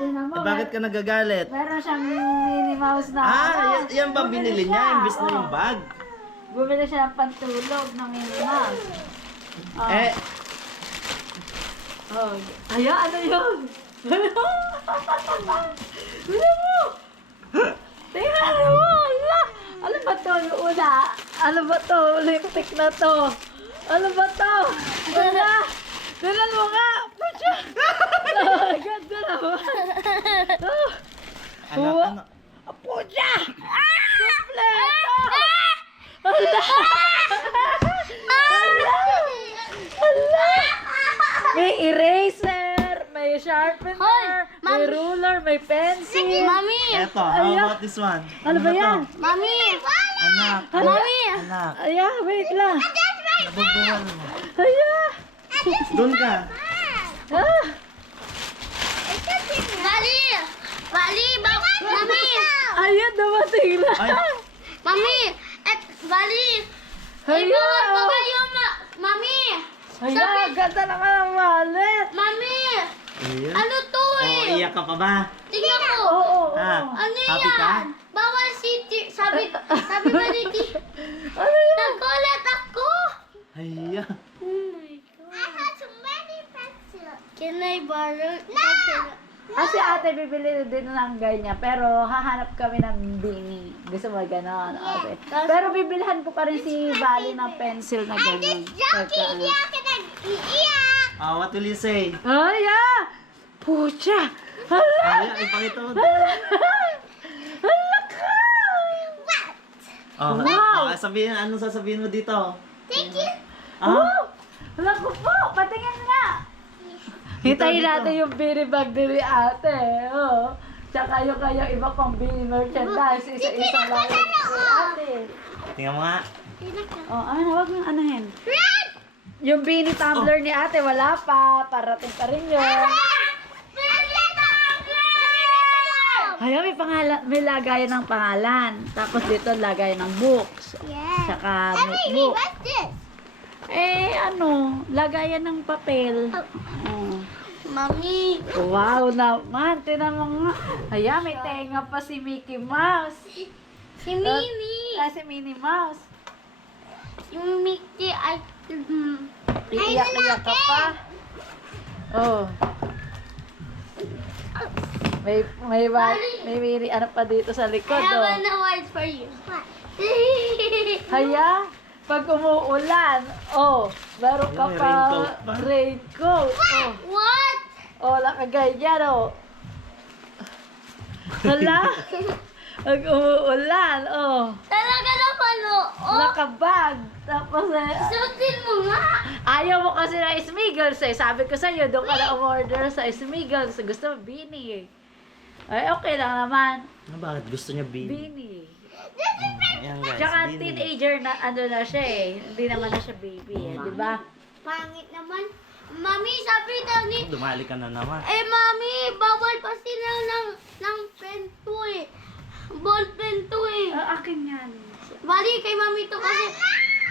Tingnan mo, Bakit ka nagagalit? meron siyang Minnie Mouse na Yan ba binili niya? Imbis na yung bag. Bumili siya ng pantulog ng Minnie Mouse. Eh, Oh, ano yun? Wala mo! Tingnan mo! Ala! Ano ba to? Yung una? Ano ba to? Lipstick na to. Ano ba to? Wala! Tingnan mo nga! Pucha! Oh, ganda naman! Oh, anak. pucha! Kompleto! Ala! Ala! Ala! May eraser, may sharpener, may ruler, may pencil. Mami! Eto, how about this one? Ano ba yan? Mami! Anak. Mami! Anak. Aya, wait lang. Nabugbuhan mo. Aya. Doon ka. Ah. Bali! Bali! Mami! Ayan, dumating na. Ay. Mami! Bali! Aya. Ibawat ko kayo, Mami! Aya, ganda naman ang wallet. Mami! Ayun. Ano to Oh, iyak ka pa ba? Tingnan ko! Oo. Ah, Ano happy ka? yan? Bawal city. Sabi ba ni Ti? Ano yan? Nagulat ako! Ay, Oh my God. I have so many pencils. Can I borrow? Kasi ate, bibili din ng ganyan. Pero hahanap kami ng beanie. Gusto mo ganon, ate. Pero bibilhan ko pa rin si Vali ng pencil na ganon. what will you say? Aya! Pucha! Hala! Ay, ipakita mo. Hala ka! Oh, Wow! sabihin, anong sasabihin mo dito? Thank you. Oh! Hala ko po! Patingin nga! Hintayin natin yung beanie bag din ni ate. Oh. Tsaka yung kayong iba pang beanie merchandise. Isa-isa lang si ate. Tingnan mo nga. Oh, huwag mong anahin. Yung beanie tumbler ni ate, wala pa. Parating pa rin yun. Ayan, may pangalan, may lagayan ng pangalan. Tapos dito lagayan ng books. Tsaka notebook. What's this? Lagayan ng papel. Oh. Mami. Wow naman, tinan mo nga. Ayan, may tenga pa si Mickey Mouse. Si Mimi. Si Minnie Mouse. Yung Mickey ay... Iiyak-iyak ka pa. Oh. May ano pa dito sa I likod, have oh. an award for you. Haya, pag umuulan, oh, meron ka May pa raincoat pa. raincoat. Oh, What? oh, nakaganyan, oh. Hala, pag umuulan, oh, Talaga naman, oh. nakabag. Tapos, Suotin mo nga. ayaw mo kasi na Smiggles eh. Sabi ko sa'yo, doon ka na umorder sa Smiggles. Gusto mo beanie eh. Ay, okay lang naman. Bakit gusto niya beanie? Beanie. Ayan guys, Tsaka beanie. teenager na ano na siya eh. Hindi naman na siya baby eh, di ba? Pangit naman. Mami, sabi daw ni... Dumali ka na naman. Mami, bawal pa sila ng pen to eh. Ball pen to eh. Akin yan. Bali, kay Mami to kasi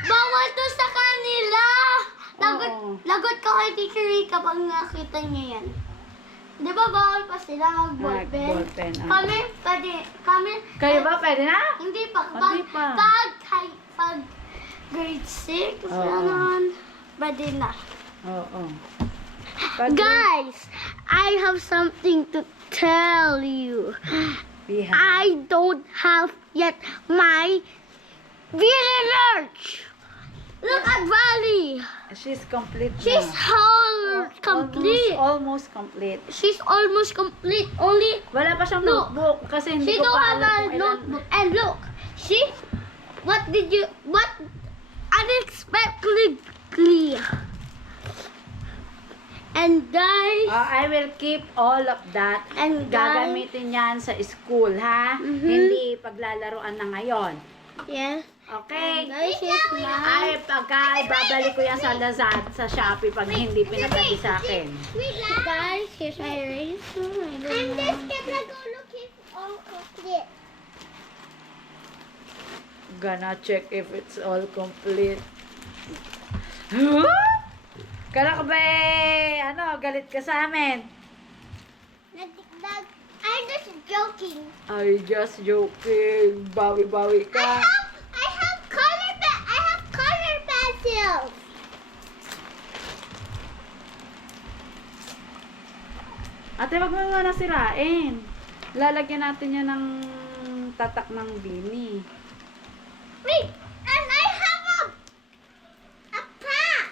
bawal to sa kanila. Oo. Lagot ka kay Teacher Ray kapag nakita niya yan. Di ba bawal pa sila mag-ball pen? Ballpen, Kami, Kayo ba? Pwede na? hindi pa. Hindi pa. Pag grade 6, Oo. ganon, pwede na. Oo. Guys, I have something to tell you. Behind. I don't have yet my village. Look at Valley. She's complete She's na. whole complete. Almost complete. She's almost complete. Only Wala pa siyang Look. notebook kasi hindi she ko don't pa have alam a kung ilan. notebook. And look, she. What unexpectedly. And guys, I will keep all of that. and guys, Gagamitin yan sa school, ha? Mhm. Hindi paglalaroan na ngayon. yeah. Okay? Guys, here's mine. Ay, pagka ibabalik ko yan sa Lazada, sa Shopee pag hindi pinagabi sa akin. Guys, here's my eraser. I'm just gonna go look if all complete. Gonna check if it's all complete. Kala ka ba galit ka sa amin? I'm just joking. Ay, just joking. Bawi-bawi ka. I have color pencils. Ate, wag mo muna sirain. Lalagyan natin yan ng tatak ng bini. Wait, and I have a pack.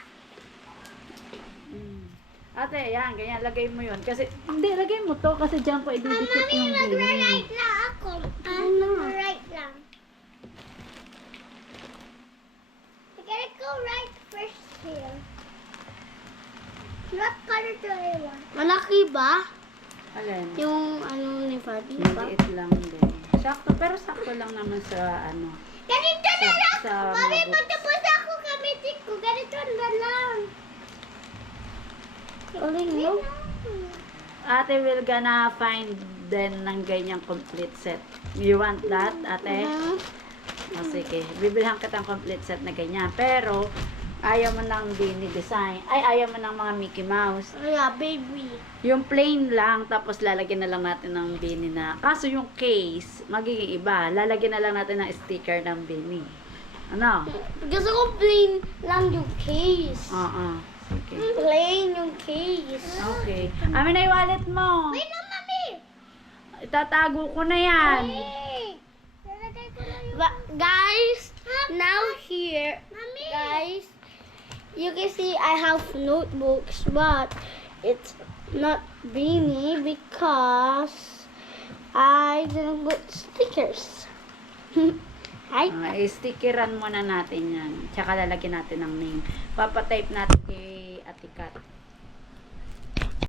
Ate, yan, ganyan, lagay mo yun. Kasi, hindi, lagay mo to kasi dyan ko ididikit Mami, yung bini. mag-write lang ako. Mag-write lang. I gotta go right first here. What color do I want? Malaki ba? Alin? Yung ano ni Barbie Maliit lang din. Sakto, pero sakto lang naman sa Ganito na lang! sa Mami, mga books. patapos ako gamitin ko. Ganito na lang. Uling mo? Ate will gonna find then ng ganyang complete set. You want that, ate? O, sige. Bibilhan kita ng complete set na ganyan. Pero, ayaw mo ng Beanie design. Ay, ayaw mo ng mga Mickey Mouse. Yeah, baby. Yung plain lang, tapos lalagyan na lang natin ng Beanie na. Kaso yung case, magiging iba. Lalagyan na lang natin ng sticker ng Beanie. Ano? Gusto ko plain lang yung case. Oo. Sige. Plain yung case. Okay. Amin na yung wallet mo. Wait na, Mami! Itatago ko na yan. Wait! Guys, now here, guys, you can see I have notebooks, but it's not beanie because I didn't put stickers. I-stickeran muna natin yan. Tsaka lalagyan natin ng name. Papatype natin kay Ate Kat.